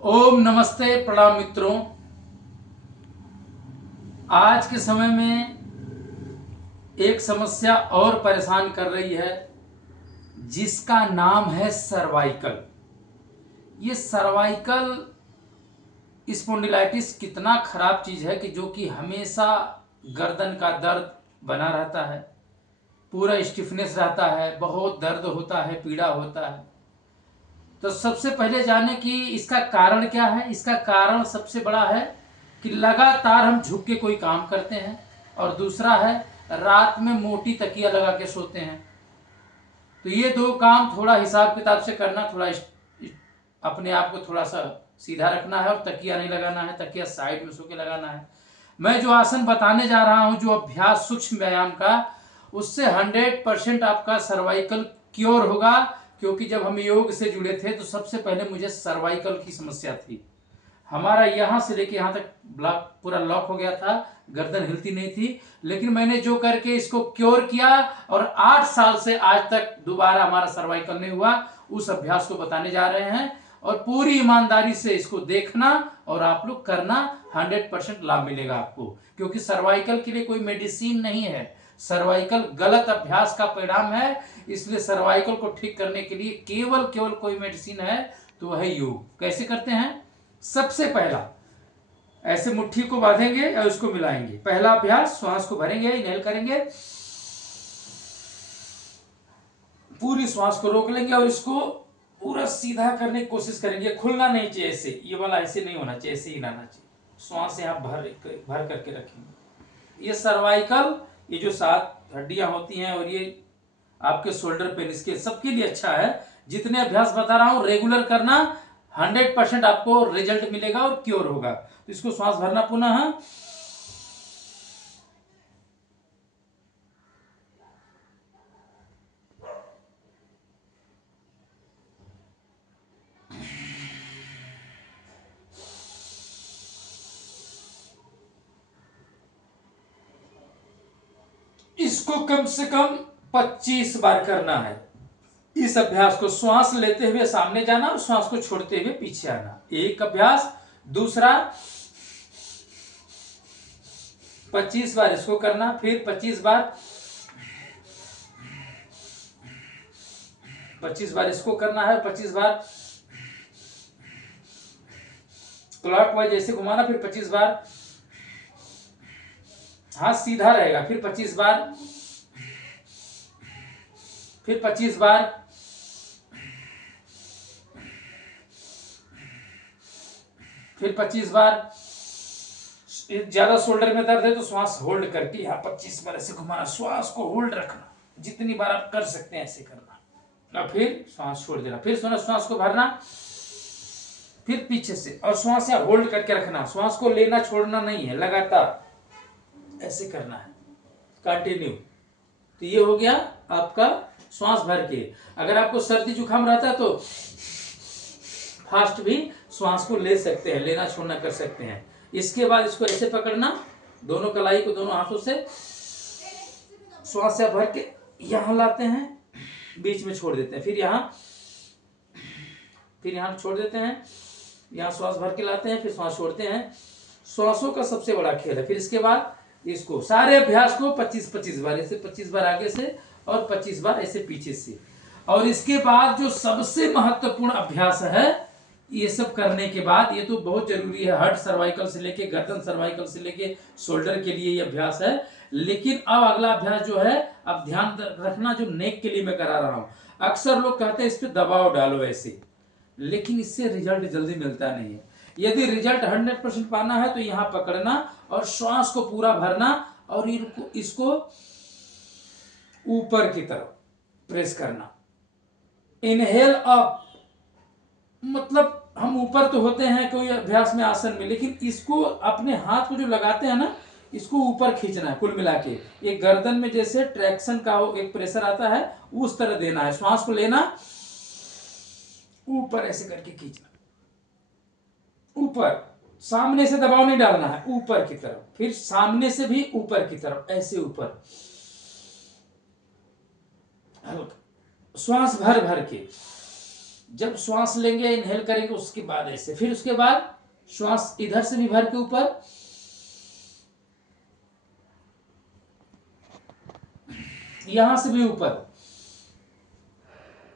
ओम नमस्ते प्रणाम मित्रों। आज के समय में एक समस्या और परेशान कर रही है जिसका नाम है सर्वाइकल। ये सर्वाइकल स्पॉन्डिलाइटिस कितना खराब चीज है कि जो कि हमेशा गर्दन का दर्द बना रहता है, पूरा स्टिफनेस रहता है, बहुत दर्द होता है, पीड़ा होता है। तो सबसे पहले जाने कि इसका कारण क्या है। इसका कारण सबसे बड़ा है कि लगातार हम झुक के कोई काम करते हैं, और दूसरा है रात में मोटी तकिया लगा के सोते हैं। तो ये दो काम थोड़ा हिसाब किताब से करना, थोड़ा अपने आप को थोड़ा सा सीधा रखना है, और तकिया नहीं लगाना है, तकिया साइड में सो के लगाना है। मैं जो आसन बताने जा रहा हूं, जो अभ्यास सूक्ष्म व्यायाम का, उससे 100% आपका सर्वाइकल क्योर होगा। क्योंकि जब हम योग से जुड़े थे तो सबसे पहले मुझे सर्वाइकल की समस्या थी। हमारा यहाँ से लेके यहाँ तक ब्लॉक पूरा लॉक हो गया था, गर्दन हिलती नहीं थी। लेकिन मैंने जो करके इसको क्योर किया, और 8 साल से आज तक दोबारा हमारा सर्वाइकल नहीं हुआ, उस अभ्यास को बताने जा रहे हैं। और पूरी ईमानदारी से इसको देखना और आप लोग करना, 100% लाभ मिलेगा आपको। क्योंकि सर्वाइकल के लिए कोई मेडिसिन नहीं है, सर्वाइकल गलत अभ्यास का परिणाम है। इसलिए सर्वाइकल को ठीक करने के लिए केवल कोई मेडिसिन है तो वह है योग। कैसे करते हैं? सबसे पहला ऐसे मुट्ठी को बांधेंगे और उसको मिलाएंगे। पहला अभ्यास, श्वास को भरेंगे, इनहेल करेंगे, पूरी श्वास को रोक लेंगे और इसको पूरा सीधा करने की कोशिश करेंगे। खुलना नहीं चाहिए, ऐसे ये वाला ऐसे नहीं होना चाहिए, ऐसे ही लाना चाहिए। श्वास से आप भर करके रखेंगे। ये सर्वाइकल, ये जो 7 हड्डियां होती हैं, और ये आपके शोल्डर पेन, इसके सबके लिए अच्छा है। जितने अभ्यास बता रहा हूं रेगुलर करना, 100% आपको रिजल्ट मिलेगा और क्योर होगा। तो इसको श्वास भरना पुनः, इसको कम से कम 25 बार करना है। इस अभ्यास को श्वास लेते हुए सामने जाना और श्वास को छोड़ते हुए पीछे आना, एक अभ्यास। दूसरा 25 बार इसको करना, फिर 25 बार, 25 बार इसको करना है, 25 बार क्लॉकवाइज ऐसे घुमाना, फिर 25 बार हाथ सीधा रहेगा, फिर 25 बार, फिर 25 बार, फिर 25 बार। ज्यादा शोल्डर में दर्द है तो श्वास होल्ड करके यहाँ 25 बार ऐसे घुमाना, श्वास को होल्ड रखना, जितनी बार आप कर सकते हैं ऐसे करना, और फिर श्वास छोड़ देना, फिर श्वास को भरना, फिर पीछे से, और श्वास यहाँ होल्ड करके रखना, श्वास को लेना छोड़ना नहीं है, लगातार ऐसे करना है, कंटिन्यू। तो ये हो गया आपका श्वास भर के। अगर आपको सर्दी जुकाम रहता है तो फास्ट भी श्वास को ले सकते हैं, लेना छोड़ना कर सकते हैं। इसके बाद इसको ऐसे पकड़ना, दोनों कलाई को दोनों हाथों से, श्वास से भर के यहां लाते हैं, बीच में छोड़ देते हैं, फिर यहां छोड़ देते हैं, यहां श्वास भर के लाते हैं, फिर श्वास छोड़ते हैं। श्वासों का सबसे बड़ा खेल है। फिर इसके बाद इसको सारे अभ्यास को 25-25 बार, ऐसे 25 बार आगे से और 25 बार ऐसे पीछे से। और इसके बाद जो सबसे महत्वपूर्ण अभ्यास है, ये सब करने के बाद, ये तो बहुत जरूरी है, हार्ट सर्वाइकल से लेके गर्दन सर्वाइकल से लेके शोल्डर के लिए ये अभ्यास है। लेकिन अब अगला अभ्यास जो है, अब ध्यान रखना, जो नेक के लिए मैं करा रहा हूं। अक्सर लोग कहते हैं इस पे दबाव डालो ऐसे, लेकिन इससे रिजल्ट जल्दी मिलता नहीं है। यदि रिजल्ट 100% पाना है तो यहां पकड़ना और श्वास को पूरा भरना, और इसको ऊपर की तरफ प्रेस करना। इनहेल अप, मतलब हम ऊपर तो होते हैं कोई अभ्यास में, आसन में, लेकिन इसको अपने हाथ को जो लगाते हैं ना, इसको ऊपर खींचना है। कुल मिला के एक गर्दन में जैसे ट्रैक्शन का एक प्रेशर आता है, उस तरह देना है। श्वास को लेना, ऊपर ऐसे करके खींचना, ऊपर, सामने से दबाव नहीं डालना है, ऊपर की तरफ, फिर सामने से भी ऊपर की तरफ, ऐसे ऊपर हल्का श्वास भर भर के। जब श्वास लेंगे, इनहेल करेंगे, उसके बाद ऐसे, फिर उसके बाद श्वास इधर से भी भर के ऊपर, यहां से भी ऊपर।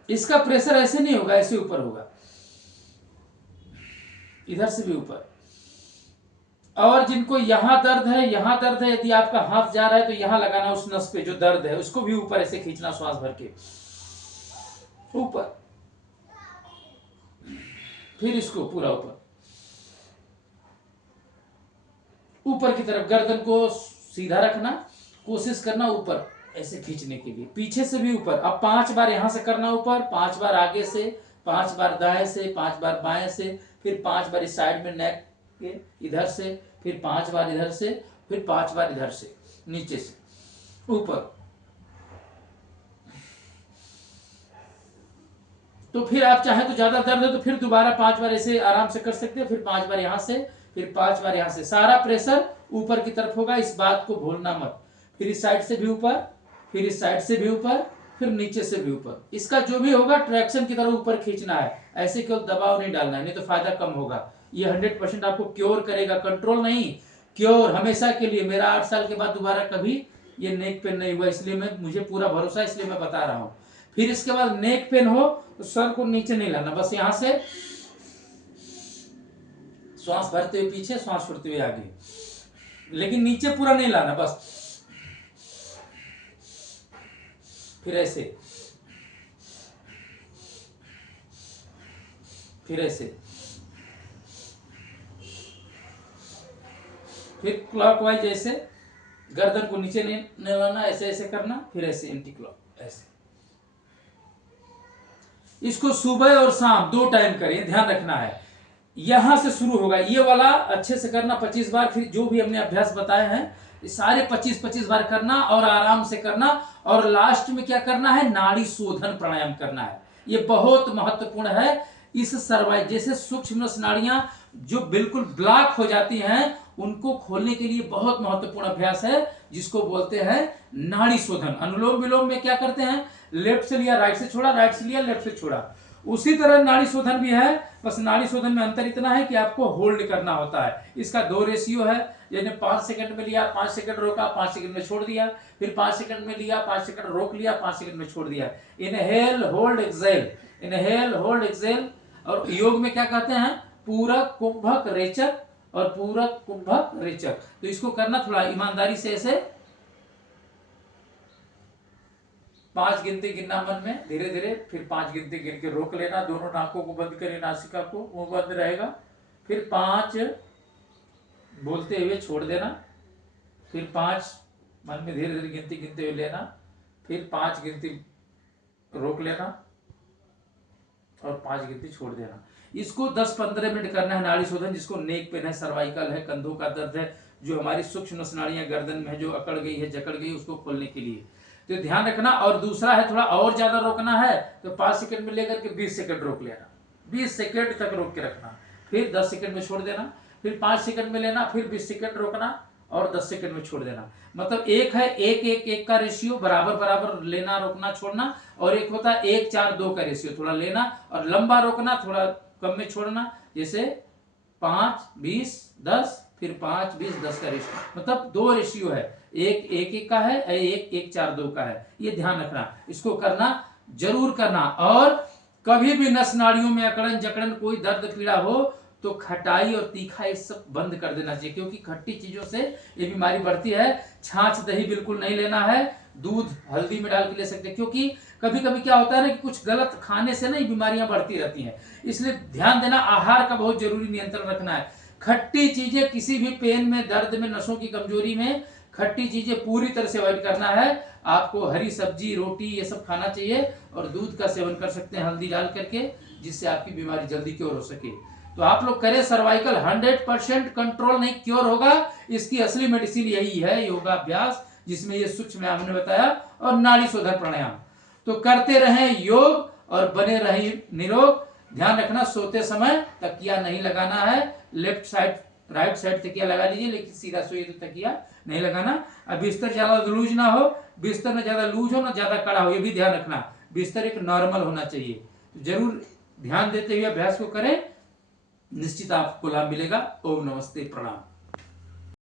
इसका प्रेशर ऐसे नहीं होगा, ऐसे ऊपर होगा, इधर से भी ऊपर। और जिनको यहां दर्द है, यहां दर्द है, यदि आपका हाथ जा रहा है तो यहां लगाना उस नस पे जो दर्द है, उसको भी ऊपर ऐसे खींचना, श्वास भर के ऊपर, फिर इसको पूरा ऊपर, ऊपर की तरफ। गर्दन को सीधा रखना, कोशिश करना ऊपर ऐसे खींचने के लिए, पीछे से भी ऊपर। अब 5 बार यहां से करना ऊपर, 5 बार आगे से, 5 बार दाएं से, 5 बार बाएं से, फिर 5 बार इस साइड में नेक के इधर से, फिर 5 बार इधर से, फिर 5 बार इधर से, नीचे से ऊपर। तो फिर आप चाहे तो ज्यादा दर्द है तो फिर दोबारा 5 बार ऐसे आराम से कर सकते हैं, फिर 5 बार यहां से, फिर 5 बार यहां से। सारा प्रेशर ऊपर की तरफ होगा, इस बात को भूलना मत। फिर इस साइड से भी ऊपर, फिर इस साइड से भी ऊपर, फिर नीचे से भी ऊपर। इसका जो भी होगा ट्रैक्शन की तरह ऊपर खींचना है, ऐसे केवल दबाव नहीं डालना है, नहीं तो फायदा कम होगा। ये 100% आपको क्योर करेगा, कंट्रोल नहीं, क्योर हमेशा के लिए। मेरा 8 साल के बाद दोबारा कभी ये नेक पेन नहीं हुआ, इसलिए मुझे पूरा भरोसा, इसलिए मैं बता रहा हूं। फिर इसके बाद नेक पेन हो तो सर को नीचे नहीं लाना, बस यहां से श्वास भरते हुए पीछे, श्वास छोड़ते हुए आगे, लेकिन नीचे पूरा नहीं लाना, बस फिर ऐसे, फिर ऐसे, फिर क्लॉकवाइज ऐसे, गर्दन को नीचे नहीं लाना, ऐसे ऐसे करना, फिर ऐसे एंटी क्लॉक ऐसे। इसको सुबह और शाम 2 टाइम करें, ध्यान रखना है। यहां से शुरू होगा ये वाला, अच्छे से करना 25 बार, फिर जो भी हमने अभ्यास बताए हैं सारे 25-25 बार करना और आराम से करना। और लास्ट में क्या करना है, नाड़ी शोधन प्राणायाम करना है। ये बहुत महत्वपूर्ण है। इस सर्वाइव जैसे सूक्ष्म नाड़ियां जो बिल्कुल ब्लॉक हो जाती हैं, उनको खोलने के लिए बहुत महत्वपूर्ण अभ्यास है, जिसको बोलते हैं नाड़ी शोधन। अनुलोम विलोम में क्या करते हैं, लेफ्ट से लिया राइट से छोड़ा, राइट से लिया लेफ्ट से छोड़ा, उसी तरह नाड़ी शोधन भी है। बस नाड़ी शोधन में अंतर इतना है कि आपको होल्ड करना होता है। इसका 2 रेशियो है, यानी 5 सेकंड में लिया, 5 सेकंड रोका, 5 सेकंड में छोड़ दिया, फिर 5 सेकंड में लिया, 5 सेकंड रोक लिया, 5 सेकंड में छोड़ दिया। Inhale hold exhale, inhale hold exhale. और योग में क्या कहते हैं, पूरक कुंभक रेचक और पूरक कुंभक रेचक। तो इसको करना थोड़ा ईमानदारी से, ऐसे 5 गिनती गिनना मन में, धीरे धीरे, फिर 5 गिनती गिन के रोक लेना, दोनों नाकों को बंद करें, नासिका को, मुंह बंद रहेगा, फिर 5 बोलते हुए छोड़ देना, फिर 5 मन में धीरे धीरे गिनती गिनते हुए लेना, फिर 5 गिनती रोक लेना और 5 गिनती छोड़ देना। इसको 10-15 मिनट करना है नाड़ी शोधन, जिसको नेक पेन है, सर्वाइकल है, कंधों का दर्द है, जो हमारी सूक्ष्म नाड़ियां गर्दन में है, जो अकड़ गई है, जकड़ गई, उसको खोलने के लिए। तो ध्यान रखना। और दूसरा है, थोड़ा और ज्यादा रोकना है तो 5 सेकंड में लेकर के 20 सेकंड रोक लेना, 20 सेकंड तक रोक के रखना, फिर 10 सेकंड में छोड़ देना, फिर 5 सेकंड में लेना, फिर 20 सेकंड रोकना और 10 सेकंड में छोड़ देना। मतलब एक है 1-1-1 का रेशियो, बराबर बराबर लेना, रोकना, छोड़ना। और एक होता है 1-4-2 का रेशियो, थोड़ा लेना और लंबा रोकना, थोड़ा कम में छोड़ना। जैसे 5-20-10, फिर 5-20-10 का रेशियो, मतलब 2 रेशियो है, 1-1-1 का है, 1-1-4-2 का है। ये ध्यान रखना, इसको करना, जरूर करना। और कभी भी नस नाड़ियों में अकड़न जकड़न, कोई दर्द पीड़ा हो तो खटाई और तीखा ये सब बंद कर देना चाहिए, क्योंकि खट्टी चीजों से ये बीमारी बढ़ती है। छाछ दही बिल्कुल नहीं लेना है, दूध हल्दी में डाल के ले सकते हैं, क्योंकि कभी कभी क्या होता है ना कि कुछ गलत खाने से ना बीमारियां बढ़ती रहती हैं। इसलिए ध्यान देना, आहार का बहुत जरूरी नियंत्रण रखना है। खट्टी चीजें किसी भी पेन में, दर्द में, नसों की कमजोरी में खट्टी चीजें पूरी तरह से अवॉइड करना है। आपको हरी सब्जी, रोटी ये सब खाना चाहिए और दूध का सेवन कर सकते हैं हल्दी डाल करके, जिससे आपकी बीमारी जल्दी क्योर हो सके। तो आप लोग करें, सर्वाइकल 100% कंट्रोल नहीं क्योर होगा। इसकी असली मेडिसिन यही है, योगाभ्यास, जिसमें ये सूक्ष्म हमने बताया, और नाड़ी शोधन प्राणायाम। तो करते रहें योग और बने रहें निरोग। ध्यान रखना, सोते समय तकिया नहीं लगाना है, लेफ्ट साइड राइट साइड तकिया लगा लीजिए, लेकिन सीधा सोइए तो तकिया नहीं लगाना। अब बिस्तर ज्यादा लूज ना हो, बिस्तर में ज्यादा लूज हो ना ज्यादा कड़ा हो, ये भी ध्यान रखना। बिस्तर एक नॉर्मल होना चाहिए। तो जरूर ध्यान देते हुए अभ्यास को करें, निश्चित आपको लाभ मिलेगा। ओम नमस्ते, प्रणाम।